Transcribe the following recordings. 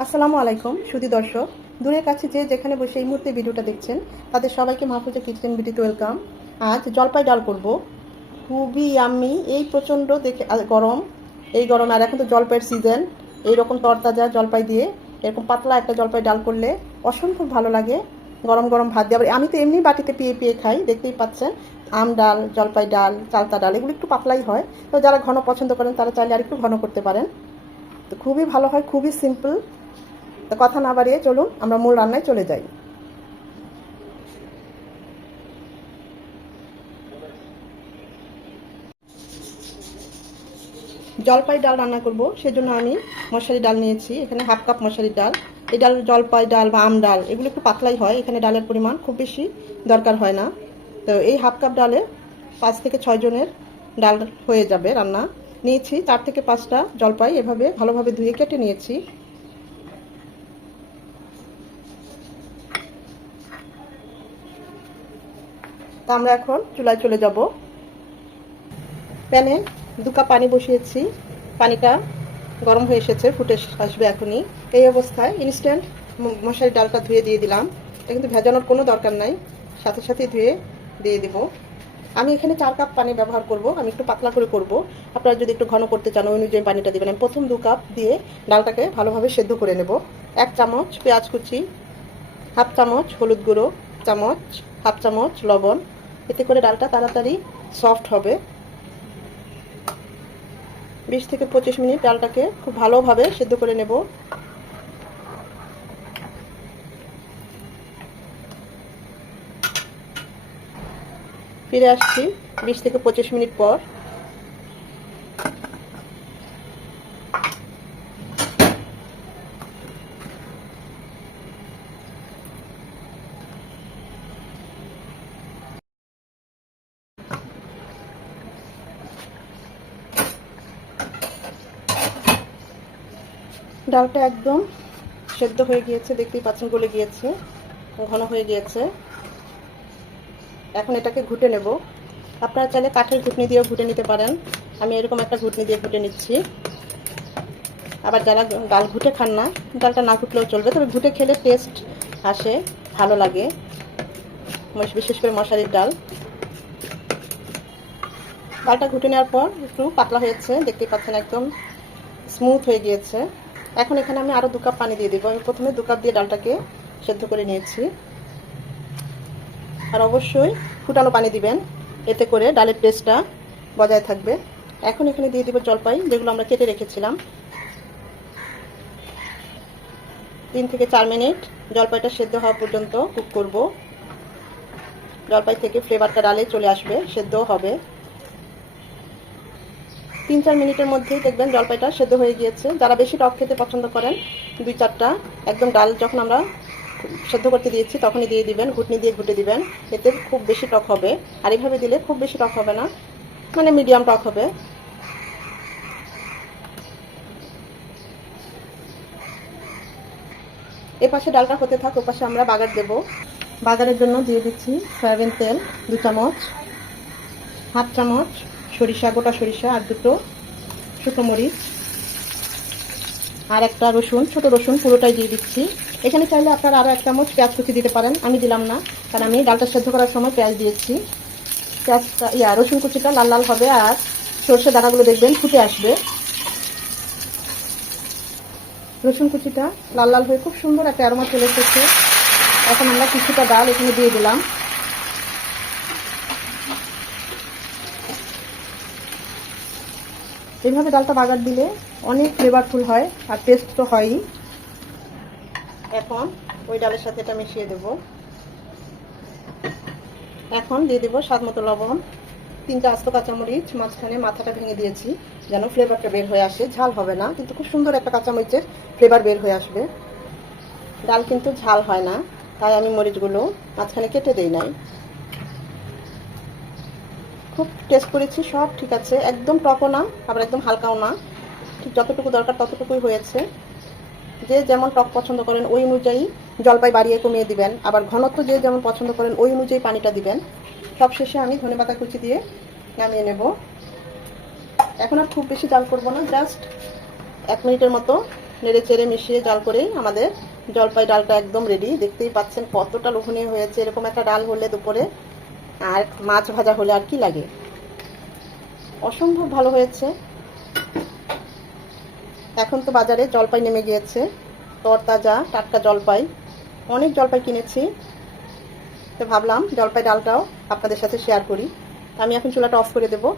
আসসালামু আলাইকুম, সুধী দর্শক। দূরের কাছে যে যেখানে বসে এই মুহূর্তে ভিডিওটা দেখছেন, তাদের সবাইকে মাহফুজা কিচেন ভিডিওতে ওয়েলকাম। আজ জলপাই ডাল করব। খুবই আমি এই প্রচণ্ড দেখে গরম। এই গরম, আর এখন তো জলপাইয়ের সিজন এইরকম তরতাজা জলপাই দিয়ে, এরকম পাতলা একটা জলপাই ডাল করলে অসম্ভব ভালো লাগে। গরম গরম ভাত দিয়ে আমি তো এমনি বাটিতে পিয়ে পিয়ে খাই, দেখতেই পাচ্ছেন। আম ডাল, জলপাই ডাল, চালতা ডাল, এগুলো একটু পাতলাই হয়। তো যারা ঘন পছন্দ করেন, তারা চাইলে আর একটু ঘন করতে পারেন। তো খুবই ভালো হয়, খুবই সিম্পল তো কথা না বাড়িয়ে চলুন, আমরা মূল রান্নায় চলে যাই। জলপাই ডাল রান্না করব, সেজন্য আমি মশারি ডাল নিয়েছি, এখানে হাফ কাপ মশারির ডাল। এই ডাল জলপাই ডাল বা আম ডাল, এগুলো একটু পাতলাই হয়, এখানে ডালের পরিমাণ খুব বেশি দরকার হয় না। তো এই হাফ কাপ ডালে পাঁচ থেকে ছয় জনের ডাল হয়ে যাবে রান্না। নিয়েছি চার থেকে পাঁচটা জলপাই, এভাবে ভালোভাবে ধুয়ে কেটে নিয়েছি। আমরা এখন চুলায় চলে যাব। প্যানে দু কাপ পানি বসিয়েছি। পানিটা গরম হয়ে এসেছে, ফুটে আসবে এখনই। এই অবস্থায় ইনস্ট্যান্ট মশারি ডালটা ধুয়ে দিয়ে দিলাম। এটা কিন্তু ভেজানোর কোনো দরকার নাই। সাথে সাথে ধুয়ে দিয়ে দেব। আমি এখানে চার কাপ পানি ব্যবহার করব। আমি একটু পাতলা করে করব। আপনারা যদি একটু ঘন করতে চান, ওই অনুযায়ী পানিটা দেবেন। আমি প্রথম দু কাপ দিয়ে ডালটাকে ভালোভাবে সেদ্ধ করে নেব। এক চামচ পেঁয়াজ কুচি, হাফ চামচ হলুদ গুঁড়ো, চামচ, হাফ চামচ লবণ এতে করে ডালটা তাড়াতাড়ি সফট হবে। বিশ থেকে পঁচিশ মিনিট ডালটাকে খুব ভালোভাবে সেদ্ধ করে নেব। ফিরে আসছি বিশ থেকে পঁচিশ মিনিট পর। ডালটা একদম সেদ্ধ হয়ে গিয়েছে, দেখতেই পাচ্ছেন গলে গিয়েছে, ঘন হয়ে গিয়েছে। এখন এটাকে ঘুটে নেব। আপনারা চাইলে কাঠের ঘুটনি দিয়েও ঘুটে নিতে পারেন। আমি এরকম একটা ঘুটনি দিয়ে ঘুটে নিচ্ছি। আবার যারা ডাল ঘুটে খান না, ডালটা না ঘুটলেও চলবে, তবে ঘুটে খেলে টেস্ট আসে, ভালো লাগে। বিশেষ করে মশারির ডাল। ডালটা ঘুটে নেওয়ার পর একটু পাতলা হয়েছে, দেখতেই পাচ্ছেন একদম স্মুথ হয়ে গিয়েছে। এখন এখানে আমি আরও দু কাপ পানি দিয়ে দেবো। আমি প্রথমে দু কাপ দিয়ে ডালটাকে সেদ্ধ করে নিয়েছি। আর অবশ্যই ফুটানো পানি দিবেন। এতে করে ডালের টেস্টটা বজায় থাকবে। এখন এখানে দিয়ে দিব জলপাই, যেগুলো আমরা কেটে রেখেছিলাম। তিন থেকে চার মিনিট জলপাইটা সেদ্ধ হওয়া পর্যন্ত কুক করব। জলপাই থেকে ফ্লেভারটা ডালে চলে আসবে সেদ্ধ হবে। তিন চার মিনিটের মধ্যেই দেখবেন জলপাইটা সেদ্ধ হয়ে গিয়েছে। যারা বেশি টক খেতে পছন্দ করেন, দুই চারটা, একদম ডাল যখন আমরা সেদ্ধ করতে দিয়েছি, তখনই দিয়ে দিবেন, ঘুটনি দিয়ে ঘুটে দিবেন। এতে খুব বেশি টক হবে। আর এইভাবে দিলে খুব বেশি টক হবে না। মানে মিডিয়াম টক হবে। এ পাশে ডালটা হতে থাক, ও পাশে আমরা বাগার দেব। বাগারের জন্য দিয়ে দিচ্ছি সয়াবিন তেল, দু চামচ, হাফ চামচ সরিষা, গোটা সরিষা আর দুটো শুকনো মরিচ আর একটা রসুন, ছোট রসুন পুরোটাই দিয়ে দিচ্ছি। এখানে চাইলে আপনারা আরও এক চামচ পেঁয়াজ কুচি দিতে পারেন, আমি দিলাম না, কারণ আমি ডালটা সেদ্ধ করার সময় পেঁয়াজ দিয়েছি। পেঁয়াজটা, ইয়া, রসুন কুচিটা লাল লাল হবে আর সর্ষে দানাগুলো দেখবেন ফুটে আসবে। রসুন কুচিটা লাল লাল হয়ে খুব সুন্দর একটা অ্যারোমা চলে এসেছে। এখন আমরা কিছুটা ডাল এখানে দিয়ে দিলাম। এইভাবে ডালটা বাগার দিলে অনেক ফ্লেভারফুল হয় আর টেস্ট তো হয়ই। এখন ওই ডালের সাথে এটা মিশিয়ে দেব। এখন দিয়ে দেবো স্বাদ মতো লবণ, তিনটা আস্ত কাঁচামরিচ, মাঝখানে মাথাটা ভেঙে দিয়েছি, যেন ফ্লেভারটা বের হয়ে আসে। ঝাল হবে না, কিন্তু খুব সুন্দর একটা কাঁচামরিচের ফ্লেভার বের হয়ে আসবে। ডাল কিন্তু ঝাল হয় না, তাই আমি মরিচগুলো মাঝখানে কেটে দেই নাই। খুব টেস্ট করেছি, সব ঠিক আছে। একদম টকও না, আবার একদম হালকাও না। ঠিক যতটুকু দরকার ততটুকুই হয়েছে। যে যেমন টক পছন্দ করেন, ওই অনুযায়ী জলপাই বাড়িয়ে কমিয়ে দিবেন। আবার ঘনত্ব যে যেমন পছন্দ করেন, ওই অনুযায়ী পানিটা দিবেন। সব শেষে আমি ধনে পাতা কুচি দিয়ে নামিয়ে নেব। এখন আর খুব বেশি জাল করব না জাস্ট এক মিনিটের মতো নেড়ে চেড়ে মিশিয়ে জাল করেই আমাদের জলপাই ডালটা একদম রেডি দেখতেই পাচ্ছেন কতটা লোভনীয় হয়েছে। এরকম একটা ডাল হলে দুপুরে আর মাছ ভাজা হলে আর কি লাগে? অসম্ভব ভালো হয়েছে। এখন তো বাজারে জলপাই নেমে গিয়েছে। তরতাজা, টাটকা জলপাই। অনেক জলপাই কিনেছি। তো ভাবলাম জলপাই ডালটাও আপনাদের সাথে শেয়ার করি। আমি এখন চুলাটা অফ করে দেব।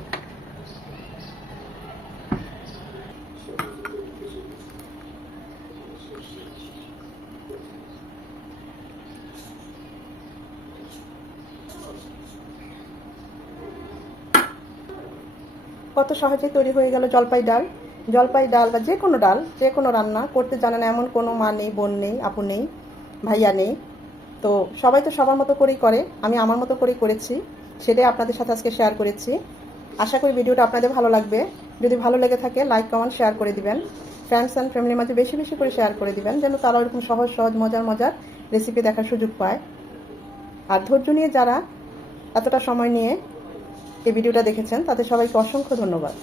কত সহজে তৈরি হয়ে গেল জলপাই ডাল। জলপাই ডাল বা যে কোনো ডাল যে কোনো রান্না করতে জানেন এমন কোনো মা নেই, বোন নেই, আপু নেই, ভাইয়া নেই। তো সবাই তো সবার মতো করেই করে, আমি আমার মতো করেই করেছি, সেটাই আপনাদের সাথে আজকে শেয়ার করেছি। আশা করি ভিডিওটা আপনাদের ভালো লাগবে। যদি ভালো লেগে থাকে লাইক কমেন্ট শেয়ার করে দিবেন। ফ্রেন্ডস অ্যান্ড ফ্যামিলির মাঝে বেশি বেশি করে শেয়ার করে দিবেন, যেন তারা এরকম সহজ সহজ, মজার মজার রেসিপি দেখার সুযোগ পায়। আর ধৈর্য নিয়ে যারা এতটা সময় নিয়ে এই ভিডিওটা দেখেছেন তাতে সবাইকে অসংখ্য ধন্যবাদ।